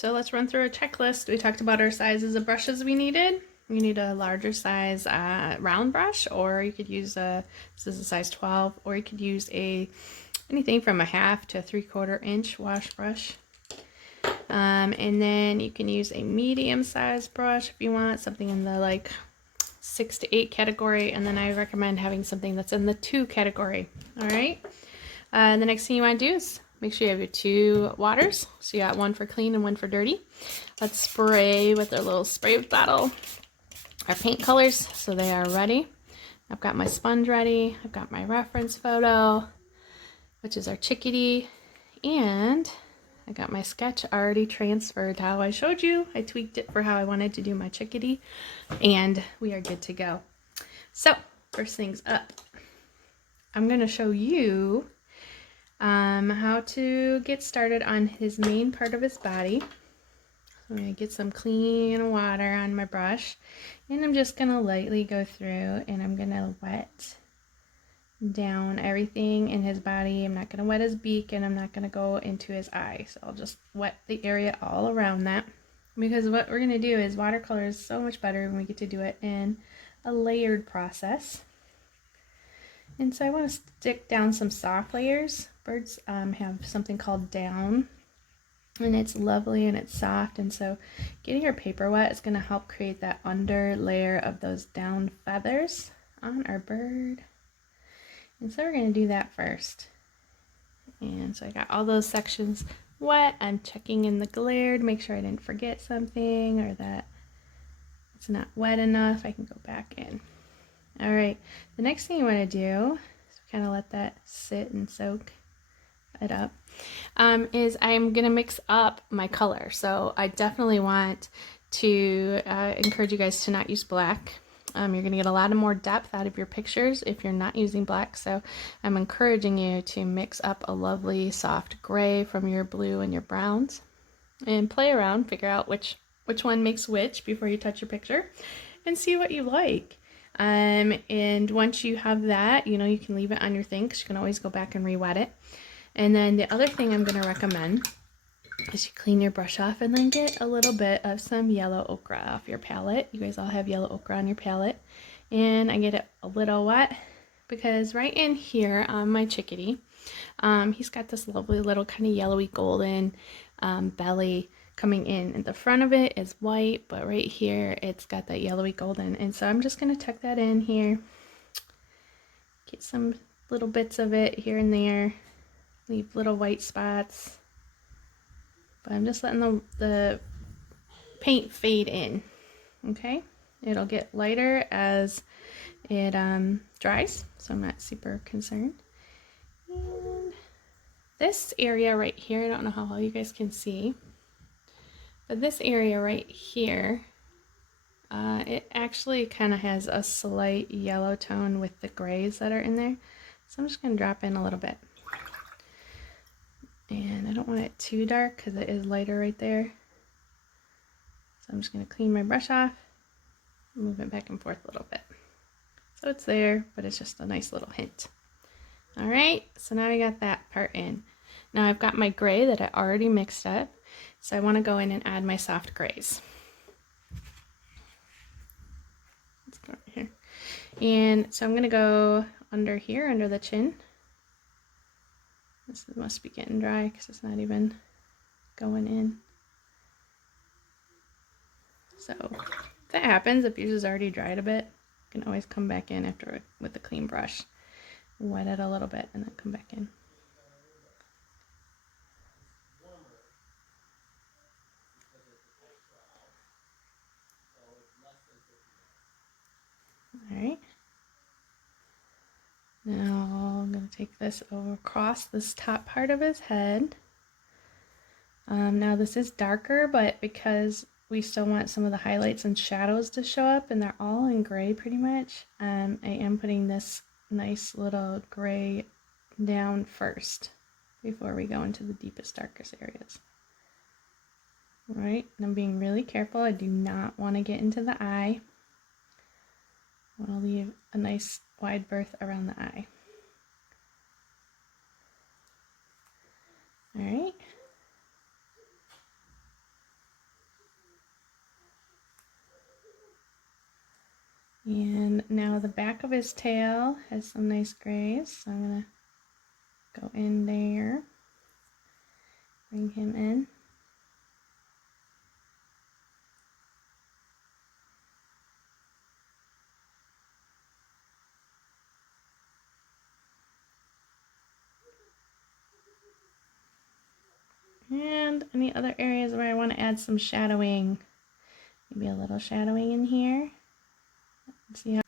So let's run through a checklist. We talked about our sizes of brushes we needed. You need a larger size round brush, or you could use this is a size 12, or you could use anything from a 1/2 to 3/4 inch wash brush. And then you can use a medium sized brush if you want something in the like 6 to 8 category, and then I recommend having something that's in the 2 category. All right. The next thing you want to do is make sure you have your 2 waters. So you got one for clean and one for dirty. Let's spray with our little spray bottle our paint colors so they are ready. I've got my sponge ready. I've got my reference photo, which is our chickadee, and I got my sketch already transferred how I showed you. I tweaked it for how I wanted to do my chickadee, and we are good to go. So first things up, I'm going to show you how to get started on his main part of his body. I'm going to get some clean water on my brush, and I'm just going to lightly go through and I'm going to wet down everything in his body. I'm not going to wet his beak, and I'm not going to go into his eye. So I'll just wet the area all around that, because what we're going to do is watercolor is so much better when we get to do it in a layered process. And so I want to stick down some soft layers. Birds have something called down, and it's lovely and it's soft, and so getting your paper wet is going to help create that under layer of those down feathers on our bird. And so we're going to do that first. And so I got all those sections wet. I'm checking in the glare to make sure I didn't forget something or that it's not wet enough. I can go back in. All right, the next thing you want to do is kind of let that sit and soak it up, is I'm going to mix up my color. So I definitely want to encourage you guys to not use black. You're going to get a lot of more depth out of your pictures if you're not using black. So I'm encouraging you to mix up a lovely soft gray from your blue and your browns, and play around, figure out which one makes which before you touch your picture, and see what you like. And once you have that, you know, you can leave it on your thing because you can always go back and re-wet it. And then the other thing I'm going to recommend is you clean your brush off and then get a little bit of some yellow ochre off your palette. You guys all have yellow ochre on your palette. And I get it a little wet because right in here on my chickadee, he's got this lovely little kind of yellowy golden belly coming in, and the front of it is white, but right here it's got that yellowy golden. And so I'm just going to tuck that in here, get some little bits of it here and there, leave little white spots, but I'm just letting the paint fade in. Okay, it'll get lighter as it dries, so I'm not super concerned. And this area right here, I don't know how well you guys can see, but this area right here, it actually kind of has a slight yellow tone with the grays that are in there. So I'm just going to drop in a little bit. And I don't want it too dark because it is lighter right there. So I'm just going to clean my brush off, move it back and forth a little bit. So it's there, but it's just a nice little hint. All right, so now I got that part in. Now I've got my gray that I already mixed up. So I want to go in and add my soft grays. Let's go right here. And so I'm going to go under here, under the chin. This must be getting dry because it's not even going in. So if that happens, if yours is already dried a bit, you can always come back in after with a clean brush. Wet it a little bit and then come back in. Alright. Now I'm going to take this over across this top part of his head. Now this is darker, but because we still want some of the highlights and shadows to show up, and they're all in gray pretty much, I am putting this nice little gray down first before we go into the deepest, darkest areas. Alright, and I'm being really careful. I do not want to get into the eye. I want to leave a nice wide berth around the eye. Alright. And now the back of his tail has some nice grays, so I'm going to go in there, bring him in. And any other areas where I want to add some shadowing, maybe a little shadowing in here. Let's see how.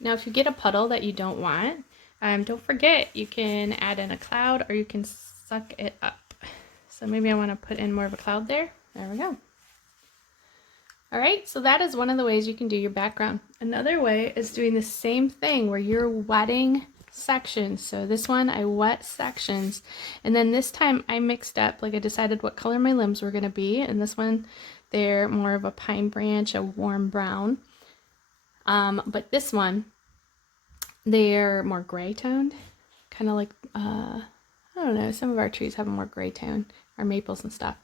Now if you get a puddle that you don't want, don't forget you can add in a cloud or you can suck it up. So maybe I want to put in more of a cloud there. There we go. All right, so that is one of the ways you can do your background. Another way is doing the same thing where you're wetting sections. So this one I wet sections, and then this time I mixed up, like I decided what color my limbs were going to be, and this one they're more of a pine branch, a warm brown, but this one they're more gray toned, kind of like I don't know, some of our trees have a more gray tone, our maples and stuff.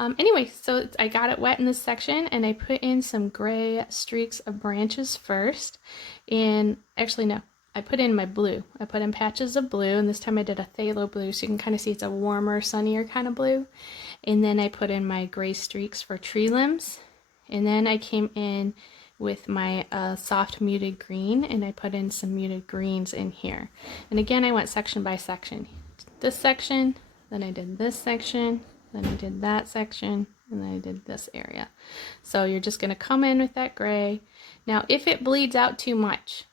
Anyway, so I got it wet in this section, and I put in some gray streaks of branches first, and actually no, I put in my blue. I put in patches of blue, and this time I did a phthalo blue, so you can kind of see it's a warmer, sunnier kind of blue. And then I put in my gray streaks for tree limbs, and then I came in with my soft muted green, and I put in some muted greens in here. And again, I went section by section. This section, then I did this section, then I did that section, and then I did this area. So you're just going to come in with that gray. Now, if it bleeds out too much,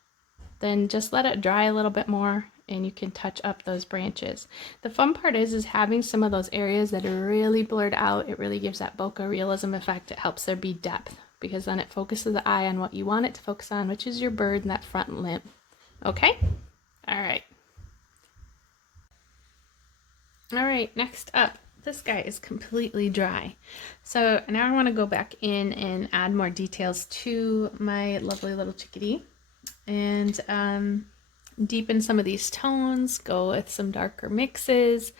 then just let it dry a little bit more and you can touch up those branches. The fun part is having some of those areas that are really blurred out. It really gives that bokeh realism effect. It helps there be depth because then it focuses the eye on what you want it to focus on, which is your bird and that front limb. Okay? All right. All right, next up, this guy is completely dry. So now I want to go back in and add more details to my lovely little chickadee and deepen some of these tones, go with some darker mixes,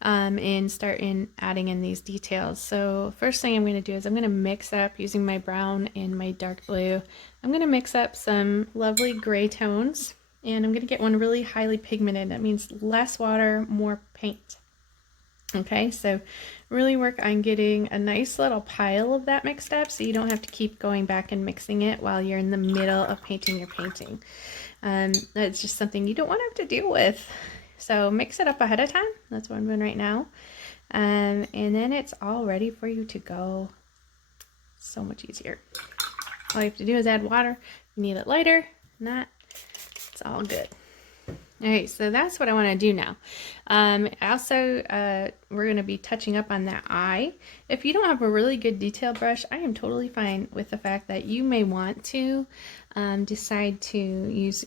and start adding in these details. So first thing I'm going to do is I'm going to mix up using my brown and my dark blue. I'm going to mix up some lovely gray tones, and I'm going to get one really highly pigmented. That means less water, more paint. Okay, so really work on getting a nice little pile of that mixed up so you don't have to keep going back and mixing it while you're in the middle of painting your painting. That's just something you don't want to have to deal with. So mix it up ahead of time. That's what I'm doing right now. And then it's all ready for you to go. So much easier. All you have to do is add water. You need it lighter, not, it's all good. All right, so that's what I want to do now. Also, we're going to be touching up on that eye. If you don't have a really good detail brush, I am totally fine with the fact that you may want to decide to use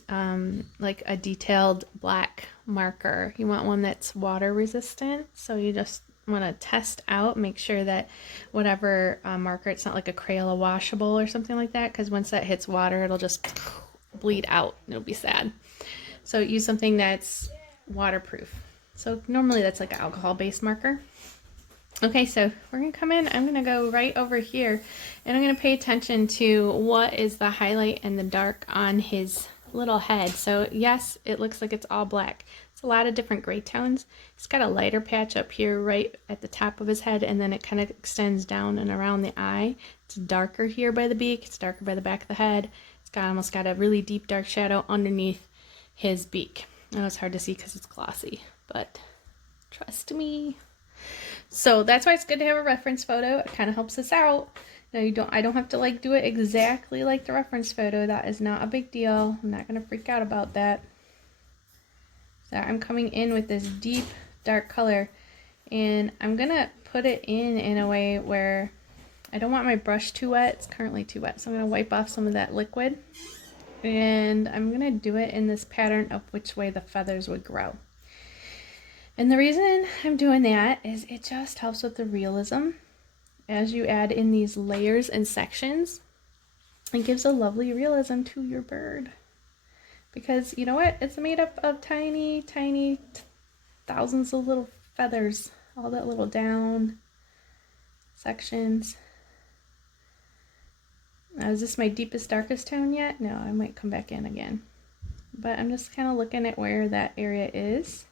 like a detailed black marker. You want one that's water resistant, so you just want to test out, make sure that whatever marker, it's not like a Crayola washable or something like that, because once that hits water, it'll just bleed out. It'll be sad. So use something that's waterproof. So normally that's like an alcohol-based marker. Okay, so we're going to come in. I'm going to go right over here, and I'm going to pay attention to what is the highlight and the dark on his little head. So yes, it looks like it's all black. It's a lot of different gray tones. He's got a lighter patch up here right at the top of his head, and then it kind of extends down and around the eye. It's darker here by the beak. It's darker by the back of the head. It's almost got a really deep dark shadow underneath his beak. I know it's hard to see because it's glossy, but trust me. So that's why it's good to have a reference photo. It kind of helps us out. Now I don't have to like do it exactly like the reference photo. That is not a big deal. I'm not going to freak out about that. So I'm coming in with this deep dark color, and I'm going to put it in a way where I don't want my brush too wet. It's currently too wet, so I'm going to wipe off some of that liquid. And I'm going to do it in this pattern of which way the feathers would grow. And the reason I'm doing that is it just helps with the realism as you add in these layers and sections. It gives a lovely realism to your bird. Because you know what? It's made up of tiny, tiny thousands of little feathers. All that little down sections. Is this my deepest, darkest tone yet? No, I might come back in again. But I'm just kind of looking at where that area is.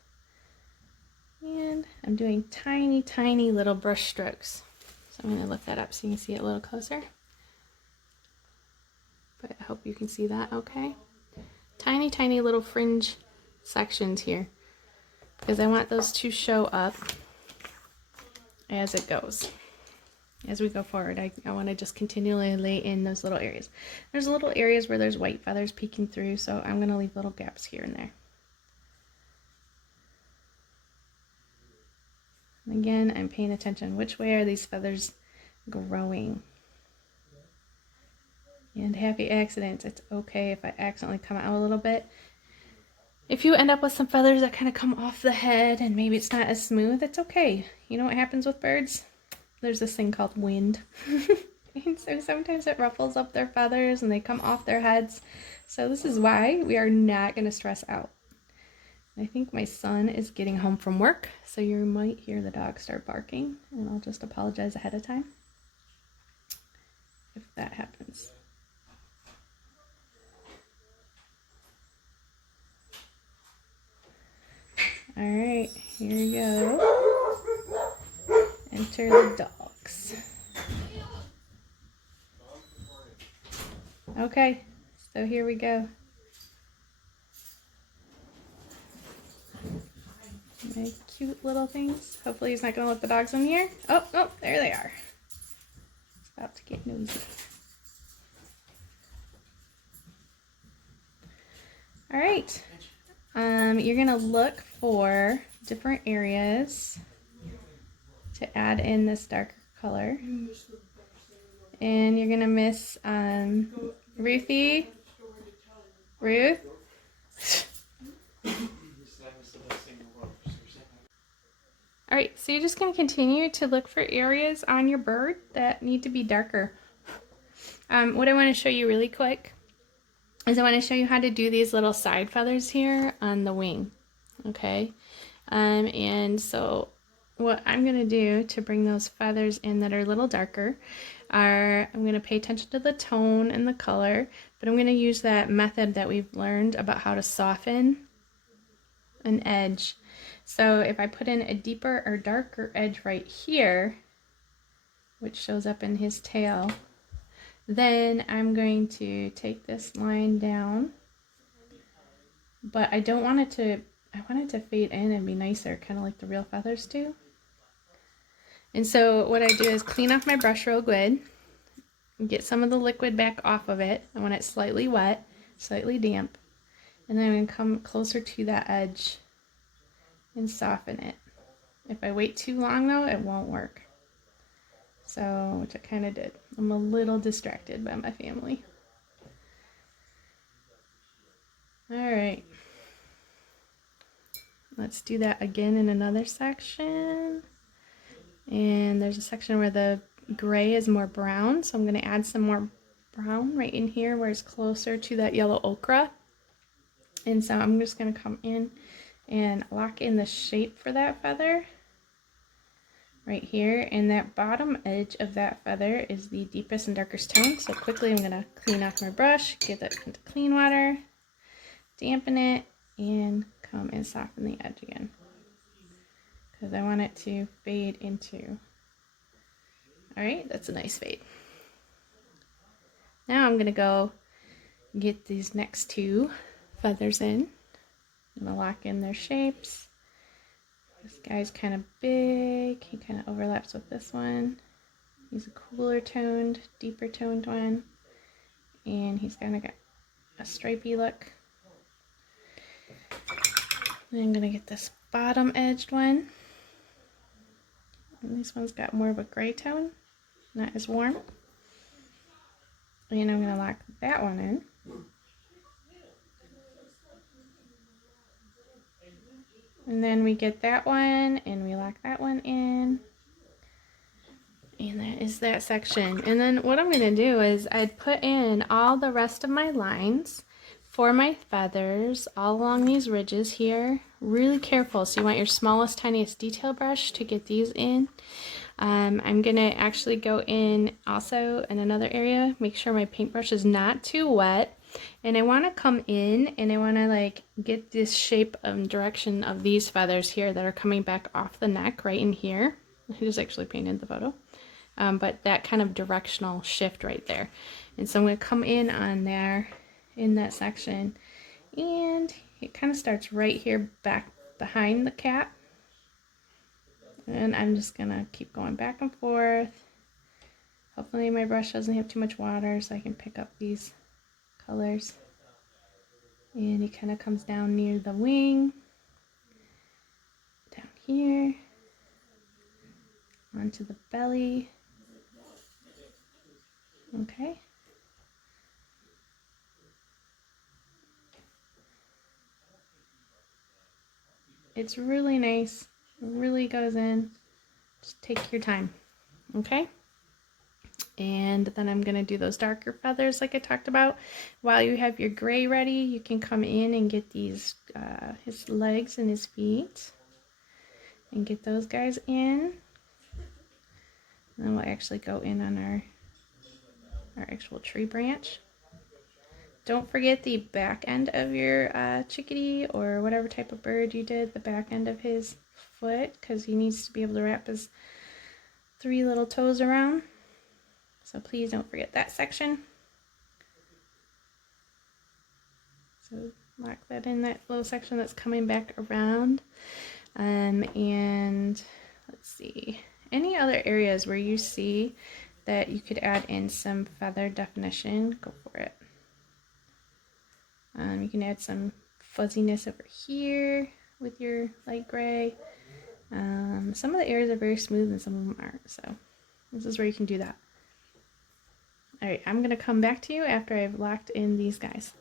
And I'm doing tiny, tiny little brush strokes. So I'm going to lift that up so you can see it a little closer. But I hope you can see that okay. Tiny, tiny little fringe sections here, because I want those to show up as it goes. As we go forward, I want to just continually lay in those little areas. There's little areas where there's white feathers peeking through, so I'm going to leave little gaps here and there. And again, I'm paying attention. Which way are these feathers growing? And happy accidents. It's okay if I accidentally come out a little bit. If you end up with some feathers that kind of come off the head and maybe it's not as smooth, it's okay. You know what happens with birds? There's this thing called wind. And so sometimes it ruffles up their feathers and they come off their heads. So this is why we are not going to stress out. I think my son is getting home from work, so you might hear the dog start barking, and I'll just apologize ahead of time if that happens. All right, here we go. Enter the dogs. Okay, so here we go. My cute little things. Hopefully he's not going to let the dogs in here. Oh, there they are. It's about to get nosy. All right. You're going to look for different areas to add in this darker color. And you're going to miss Ruthie. Ruth? All right, so you're just going to continue to look for areas on your bird that need to be darker. What I want to show you really quick is I want to show you how to do these little side feathers here on the wing, okay? And so what I'm going to do to bring those feathers in that are a little darker are I'm going to pay attention to the tone and the color, but I'm going to use that method that we've learned about how to soften an edge. So if I put in a deeper or darker edge right here, which shows up in his tail, then I'm going to take this line down, but I don't want it to, I want it to fade in and be nicer, kind of like the real feathers do. And so what I do is clean off my brush real good, get some of the liquid back off of it. I want it slightly wet, slightly damp, and then I'm going to come closer to that edge and soften it. If I wait too long though, it won't work. So, which I kind of did. I'm a little distracted by my family. All right. Let's do that again in another section. And there's a section where the gray is more brown, so I'm going to add some more brown right in here where it's closer to that yellow ochre. And so I'm just going to come in and lock in the shape for that feather right here, and that bottom edge of that feather is the deepest and darkest tone. So quickly I'm going to clean off my brush, get that into clean water, dampen it, and come and soften the edge again because I want it to fade into. All right, that's a nice fade. Now I'm going to go get these next two feathers in. I'm going to lock in their shapes. This guy's kind of big. He kind of overlaps with this one. He's a cooler toned, deeper toned one. And he's kind of got a stripey look. Then I'm going to get this bottom edged one. And this one's got more of a gray tone, not as warm. And I'm going to lock that one in. And then we get that one and we lock that one in. And that is that section. And then what I'm going to do is I'd put in all the rest of my lines for my feathers all along these ridges here. Really careful. So you want your smallest, tiniest detail brush to get these in. I'm gonna actually go in also in another area, make sure my paintbrush is not too wet. And I want to come in and I want to like get this shape and direction of these feathers here that are coming back off the neck right in here. I just actually painted the photo. But that kind of directional shift right there. And so I'm going to come in on there in that section, and it kind of starts right here back behind the cap. And I'm just going to keep going back and forth. Hopefully my brush doesn't have too much water so I can pick up these colors. And it kind of comes down near the wing, down here, onto the belly. Okay. It's really nice. It really goes in. Just take your time. Okay. And then I'm going to do those darker feathers like I talked about. While you have your gray ready, you can come in and get these, his legs and his feet. And get those guys in. And then we'll actually go in on our actual tree branch. Don't forget the back end of your chickadee or whatever type of bird you did, the back end of his foot, because he needs to be able to wrap his 3 little toes around. So please don't forget that section. So lock that in, that little section that's coming back around. And let's see, any other areas where you see that you could add in some feather definition, go for it. You can add some fuzziness over here with your light gray. Some of the areas are very smooth and some of them aren't, so this is where you can do that. Alright, I'm going to come back to you after I've locked in these guys.